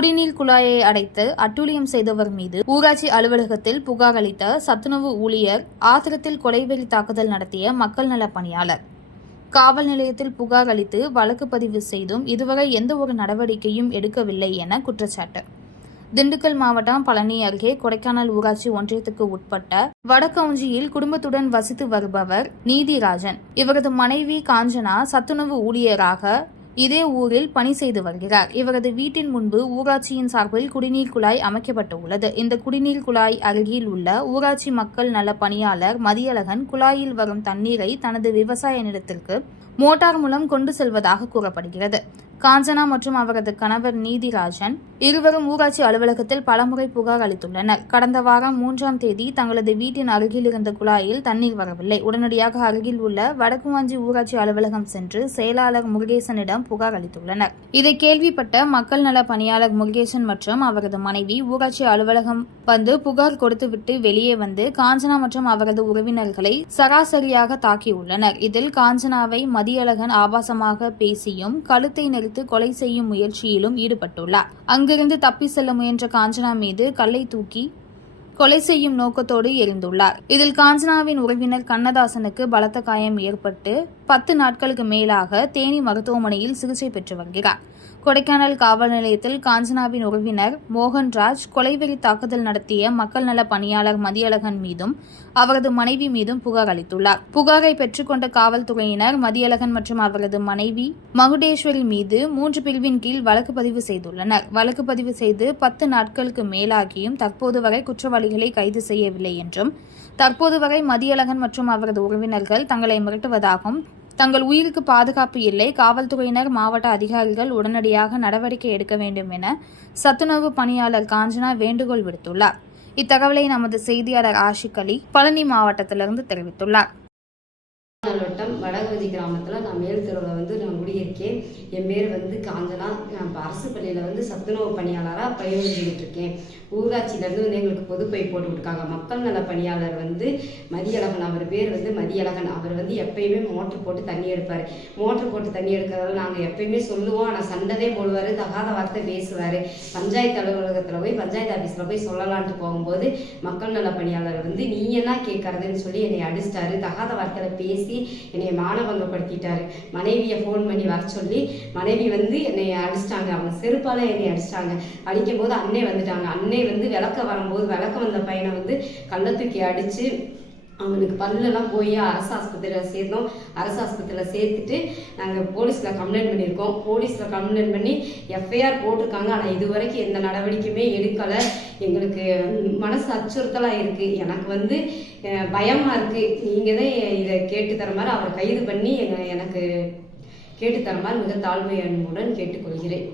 குடிநீர் குழாயை அடைத்து அட்டூழியம் செய்தவர் மீது ஊராட்சி அலுவலகத்தில் புகார் அளித்த சத்துணவு ஊழியர் ஆத்திரத்தில் கொலைவெறி தாக்குதல் நடத்திய மக்கள் நல பணியாளர். காவல் நிலையத்தில் புகார் அளித்து வழக்கு பதிவு செய்தும் இதுவரை எந்த ஒரு நடவடிக்கையும் எடுக்கவில்லை என குற்றச்சாட்டு. திண்டுக்கல் மாவட்டம் பழனி அருகே கொடைக்கானல் ஊராட்சி ஒன்றியத்துக்கு உட்பட்ட வடக்கவுஞ்சியில் குடும்பத்துடன் வசித்து வருபவர் நீதிராஜன். இவரது மனைவி காஞ்சனா சத்துணவு ஊழியராக இதே ஊரில் பணி செய்து வருகிறார். இவரது வீட்டின் முன்பு ஊராட்சியின் சார்பில் குடிநீர் குழாய் அமைக்கப்பட்டுள்ளது. இந்த குடிநீர் குழாய் அருகில் உள்ள ஊராட்சி மக்கள் நல பணியாளர் மதியழகன் குழாயில் வரும் தண்ணீரை தனது விவசாய நிலத்திற்கு மோட்டார் மூலம் கொண்டு செல்வதாக கூறப்படுகிறது. காஞ்சனா மற்றும் அவரது கணவர் நீதிராஜன் இருவரும் ஊராட்சி அலுவலகத்தில் பலமுறை புகார் அளித்துள்ளனர். கடந்த வாரம் மூன்றாம் தேதி தங்களது வீட்டின் அருகில் இருந்த குழாயில் தண்ணீர் வரவில்லை. உடனடியாக அருகில் உள்ள வடக்குவாஞ்சி ஊராட்சி அலுவலகம் சென்று செயலாளர் முருகேசனிடம் புகார் அளித்துள்ளனர். இதை கேள்விப்பட்ட மக்கள் நல பணியாளர் முருகேசன் மற்றும் அவரது மனைவி ஊராட்சி அலுவலகம் வந்து புகார் கொடுத்துவிட்டு வெளியே வந்து காஞ்சனா மற்றும் அவரது உறவினர்களை சராசரியாக தாக்கியுள்ளனர். இதில் காஞ்சனாவை மதி மதியழகன் ஆபாசமாக பேசியும் கழுத்தை நெரித்து கொலை செய்யும் முயற்சியிலும் ஈடுபட்டுள்ளார். அங்கிருந்து தப்பி செல்ல முயன்ற காஞ்சனா மீது கல்லை தூக்கி கொலை செய்யும் நோக்கத்தோடு எரிந்துள்ளார். இதில் காஞ்சனாவின் உறவினர் கண்ணதாசனுக்கு பலத்த காயம் ஏற்பட்டு பத்து நாட்களுக்கு மேலாக தேனி மருத்துவமனையில் சிகிச்சை பெற்று வருகிறார். கொடைக்கானல் காவல் நிலையத்தில் காஞ்சனாவின் உறவினர் மோகன்ராஜ் கொலைவெறி தாக்குதல் நடத்திய மக்கள் நல பணியாளர் மதியழகன் மீதும் அவரது மனைவி மீதும் புகார் அளித்துள்ளார். புகாரை பெற்றுக்கொண்ட காவல்துறையினர் மதியழகன் மற்றும் அவரது மனைவி மகுடேஸ்வரி மீது மூன்று பிரிவின் கீழ் வழக்கு பதிவு செய்துள்ளனர். வழக்கு பதிவு செய்து பத்து நாட்களுக்கு மேலாகியும் தற்போது வரை குற்றவாளிகளை கைது செய்யவில்லை என்றும் தற்போது வரை மதியழகன் மற்றும் அவரது உறவினர்கள் தங்களை மிரட்டுவதாகவும் தங்கள் உயிருக்கு பாதுகாப்பு இல்லை. காவல்துறையினர் மாவட்ட அதிகாரிகள் உடனடியாக நடவடிக்கை எடுக்க வேண்டும் என சத்துணவு பணியாளர் காஞ்சனா வேண்டுகோள் விடுத்துள்ளார். இத்தகவலை நமது செய்தியாளர் ஆஷிக் அலி பழனி மாவட்டத்திலிருந்து தெரிவித்துள்ளார். மாவட்டம் வடகவதி கிராமத்தில் நான் மேல் தெருவில் வந்து நான் குடியிருக்கேன். என் பேர் வந்து காஞ்சனா. நான் இப்போ அரசு பள்ளியில் வந்து சத்துணவு பணியாளராக பணிபுரிஞ்சுக்கிட்டு இருக்கேன். ஊராட்சியிலேருந்து வந்து எங்களுக்கு பொதுப்பை போட்டு விட்டுருக்காங்க மக்கள் நல பணியாளர் வந்து மதியழகன் அவர் பேர் வந்து மதியழகன். அவர் வந்து எப்பயுமே மோட்ரு போட்டு தண்ணி எடுப்பார். மோட்ரு போட்டு தண்ணி எடுக்கிறதால நாங்கள் எப்பயுமே சொல்லுவோம். ஆனால் சண்டைதே போடுவார் தகாத வார்த்தை பேசுவார். பஞ்சாயத்து அலுவலகத்தில் போய் பஞ்சாயத்து ஆஃபீஸில் போய் சொல்லலான்ட்டு போகும்போது மக்கள் நல பணியாளர் வந்து நீ என்ன கேட்கறதுன்னு சொல்லி என்னை அடிச்சிட்டாரு. தகாத வார்த்தையில் பேசி என்னை மானபங்கப்படுத்திட்டாரு. மனைவியை ஃபோன் பண்ணி வர சொல்லி மனைவி வந்து என்னை அடிச்சிட்டாங்க. அவங்க செருப்பால என்னை அடிச்சிட்டாங்க. அடிக்கும் போது அன்னை வந்துட்டாங்க. அன்னை வந்து விளக்க வரும்போது விளக்க வந்த பையனை வந்து கள்ள தூக்கி அடிச்சு அவனுக்கு பல்லெல்லாம் போய் அரசு ஆஸ்பத்திரியில் சேர்த்தோம் அரசு ஆஸ்பத்திரியில் சேர்த்துட்டு நாங்கள் போலீஸில் கம்ப்ளைண்ட் பண்ணியிருக்கோம். போலீஸில் கம்ப்ளைண்ட் பண்ணி எஃப்ஐஆர் போட்டிருக்காங்க. ஆனால் இது வரைக்கும் எந்த நடவடிக்கையுமே எடுக்கலை. எங்களுக்கு மனசு அச்சுறுத்தலாக இருக்குது எனக்கு வந்து பயமாக இருக்குது நீங்கள் தான் இதை கேட்டு தர மாதிரி அவரை கைது பண்ணி எங்க- எனக்கு கேட்டு தர மாதிரி மிக தாழ்மை அன்புடன் கேட்டுக்கொள்கிறேன்.